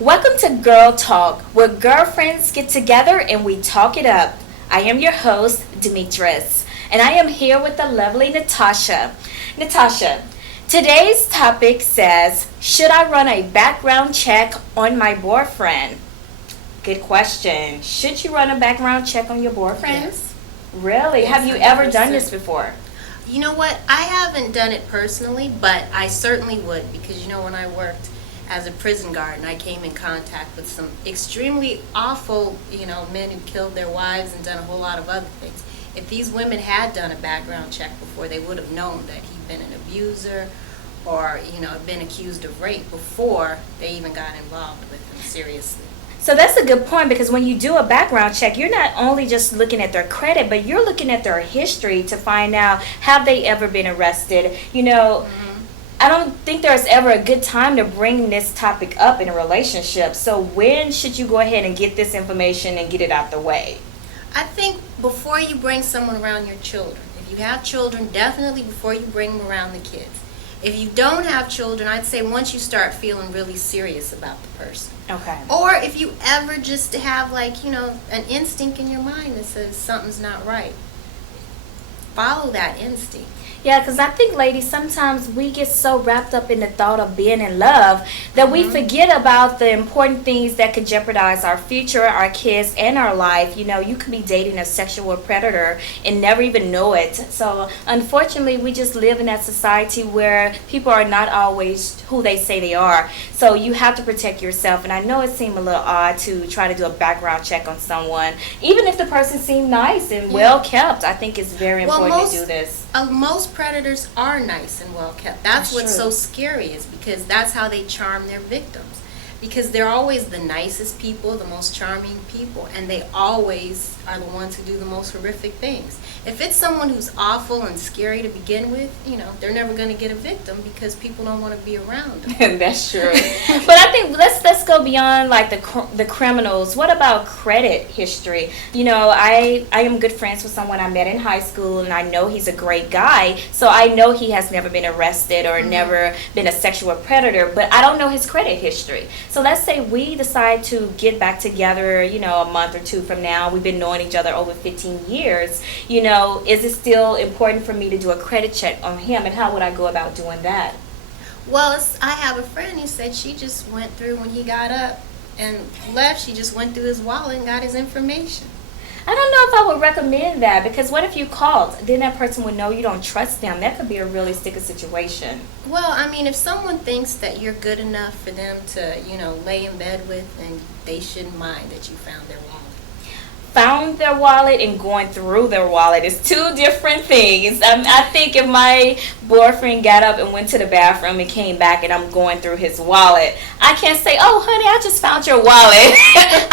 Welcome to Girl Talk, where girlfriends get together and we talk it up. I am your host, Demetrius, and I am here with the lovely Natasha. Natasha, today's topic says, should I run a background check on my boyfriend? Good question. Should you run a background check on your boyfriend? Yes. Really? Yes, Have you ever done 100%. this before? You know what? I haven't done it personally, but I certainly would because when I worked as a prison guard and I came in contact with some extremely awful, men who killed their wives and done a whole lot of other things. If these women had done a background check before, they would have known that he'd been an abuser or, been accused of rape before they even got involved with him seriously. So that's a good point because when you do a background check, you're not only just looking at their credit, but you're looking at their history to find out have they ever been arrested. I don't think there's ever a good time to bring this topic up in a relationship. So when should you go ahead and get this information and get it out the way? I think before you bring someone around your children, if you have children, definitely before you bring them around the kids. If you don't have children, I'd say once you start feeling really serious about the person. Okay. Or if you ever just have an instinct in your mind that says something's not right, follow that instinct. Yeah, because I think, ladies, sometimes we get so wrapped up in the thought of being in love that we forget about the important things that could jeopardize our future, our kids, and our life. You could be dating a sexual predator and never even know it. So, unfortunately, we just live in that society where people are not always who they say they are. So, you have to protect yourself. And I know it seemed a little odd to try to do a background check on someone, even if the person seemed nice and well kept. I think it's very important to do this. Most predators are nice and well kept. That's what's true. so scary is because that's how they charm their victims. Because they're always the nicest people, the most charming people, and they always are the ones who do the most horrific things. If it's someone who's awful and scary to begin with, they're never going to get a victim because people don't want to be around them. That's true. But I think let's go beyond like the criminals. What about credit history? I am good friends with someone I met in high school, and I know he's a great guy. So I know he has never been arrested or never been a sexual predator, but I don't know his credit history. So let's say we decide to get back together, a month or two from now. We've been knowing each other over 15 years. Is it still important for me to do a credit check on him, and how would I go about doing that? Well, I have a friend who said she just went through when he got up and left. She just went through his wallet and got his information. I don't know if I would recommend that because what if you called? Then that person would know you don't trust them. That could be a really sticky situation. Well, if someone thinks that you're good enough for them to, lay in bed with, then they shouldn't mind that you found their wallet. Found their wallet and going through their wallet is two different things. I think if my boyfriend got up and went to the bathroom and came back and I'm going through his wallet, I can't say, oh, honey, I just found your wallet.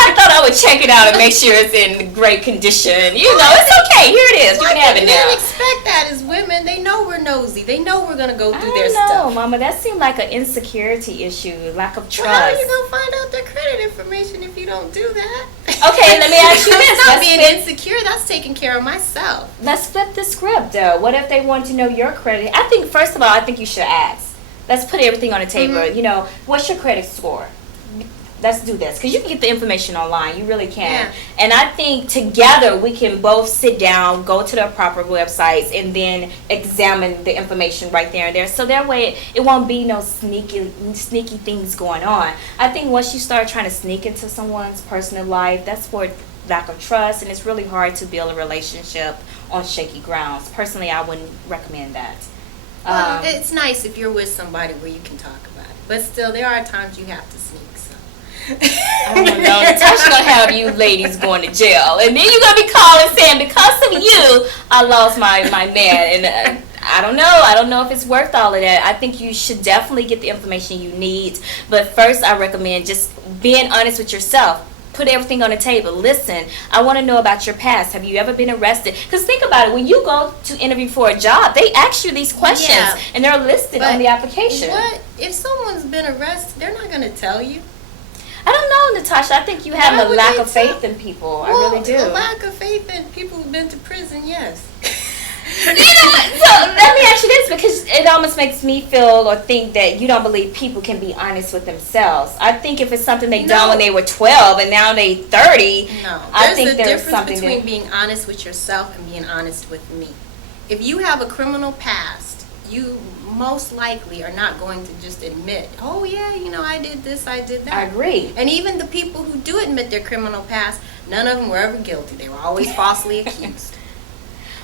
I thought I would check it out and make sure it's in great condition. It's okay. Here it is. You can have it now. Men expect that as women. They know we're nosy. They know we're going to go through their I know, stuff. Mama. That seemed like an insecurity issue, lack of trust. Well, how are you going to find out their credit information if you don't do that? Okay, let me ask you this. That's not being insecure. That's taking care of myself. Let's flip the script, though. What if they want to know your credit? I think, first of all, I think you should ask. Let's put everything on the table. What's your credit score? Let's do this. Because you can get the information online. You really can. Yeah. And I think together we can both sit down, go to the proper websites, and then examine the information right there and there. So that way it won't be no sneaky things going on. I think once you start trying to sneak into someone's personal life, that's for lack of trust, and it's really hard to build a relationship on shaky grounds. Personally, I wouldn't recommend that. Well, it's nice if you're with somebody where you can talk about it. But still, there are times you have to sneak. I don't know. Natasha's gonna have you ladies going to jail, and then you're gonna be calling saying, because of you, I lost my man. And I don't know. I don't know if it's worth all of that. I think you should definitely get the information you need. But first, I recommend just being honest with yourself. Put everything on the table. Listen, I want to know about your past. Have you ever been arrested? Because think about it. When you go to interview for a job, they ask you these questions, and they're listed on the application. What if someone's been arrested? They're not going to tell you. I don't know, Natasha. I think you have a lack of faith in people. I really do. A lack of faith in people who've been to prison, yes. So let me ask you this, because it almost makes me feel or think that you don't believe people can be honest with themselves. I think if it's something they done when they were 12 and now they 30, no, I think there's a there's difference something between being honest with yourself and being honest with me. If you have a criminal past, you most likely are not going to just admit, oh yeah, I did this, I did that. I agree. And even the people who do admit their criminal past, none of them were ever guilty. They were always falsely accused.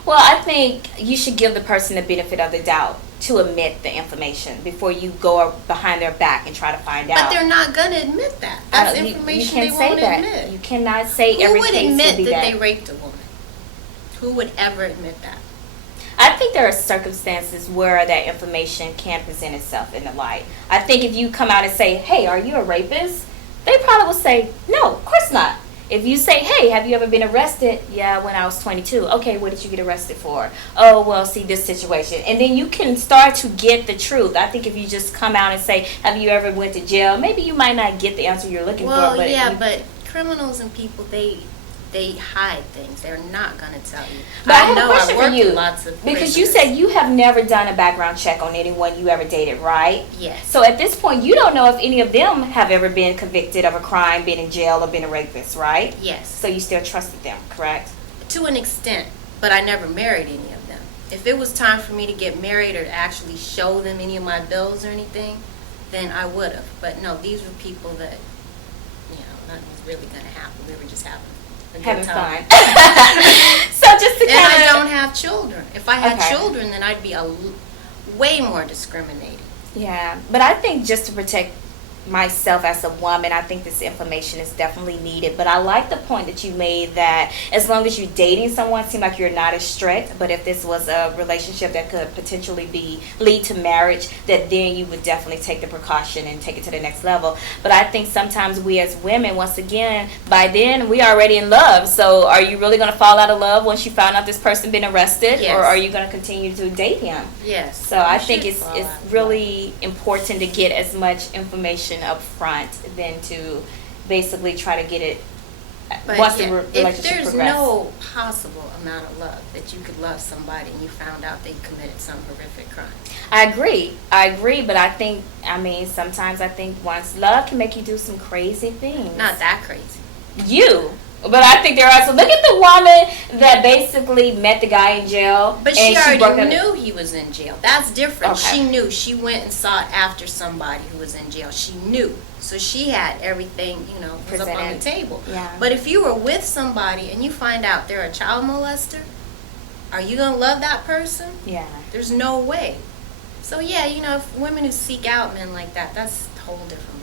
Well, I think you should give the person the benefit of the doubt to admit the information before you go behind their back and try to find out. But they're not going to admit that. That's information they won't admit. You cannot say every case will be that. Who would admit that they raped a woman? Who would ever admit that? I think there are circumstances where that information can present itself in the light. I think if you come out and say, hey, are you a rapist? They probably will say, no, of course not. If you say, hey, have you ever been arrested? Yeah, when I was 22. Okay, what did you get arrested for? Oh, well, see, this situation. And then you can start to get the truth. I think if you just come out and say, have you ever went to jail? Maybe you might not get the answer you're looking for. Well, yeah, but criminals and people, they hide things. They're not going to tell you. But I have a question for you. Lots of because you said you have never done a background check on anyone you ever dated, right? Yes. So at this point, you don't know if any of them have ever been convicted of a crime, been in jail, or been a rapist, right? Yes. So you still trusted them, correct? To an extent, but I never married any of them. If it was time for me to get married or to actually show them any of my bills or anything, then I would have. But no, these were people that, nothing was really going to happen. We were just having fun. So just to and I don't have children. If I had children, then I'd be way more discriminating. Yeah, but I think just to protect myself as a woman, I think this information is definitely needed. But I like the point that you made that as long as you're dating someone, it seems like you're not as strict. But if this was a relationship that could potentially lead to marriage, that then you would definitely take the precaution and take it to the next level. But I think sometimes we as women, once again, by then we are already in love. So are you really going to fall out of love once you found out this person been arrested? Yes. Or are you going to continue to date him? Yes. So I think it's really important to get as much information up front than to basically try to get it once the relationship if there's progresses. no possible amount of love that you could love somebody and you found out they committed some horrific crime. I agree, but sometimes I think once love can make you do some crazy things. Not that crazy. But I think there are. So look at the woman that basically met the guy in jail. But she already knew he was in jail. That's different. Okay. She knew. She went and sought after somebody who was in jail. She knew. So she had everything, was up on the table. Yeah. But if you were with somebody and you find out they're a child molester, are you going to love that person? Yeah. There's no way. So yeah, if women who seek out men like that, that's a whole different ballgame.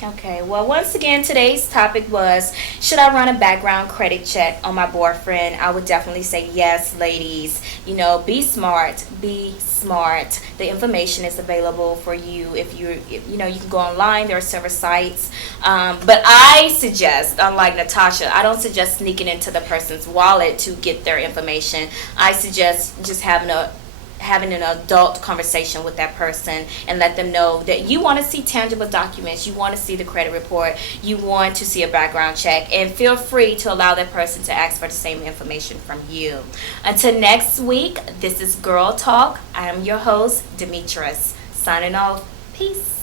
Okay, well, once again, today's topic was, should I run a background credit check on my boyfriend? I would definitely say yes, ladies. Be smart. Be smart. The information is available for you. If you can go online. There are several sites. But I suggest, unlike Natasha, I don't suggest sneaking into the person's wallet to get their information. I suggest just having an adult conversation with that person and let them know that you want to see tangible documents, you want to see the credit report, you want to see a background check, and feel free to allow that person to ask for the same information from you. Until next week, this is Girl Talk. I am your host, Demetrius, signing off. Peace.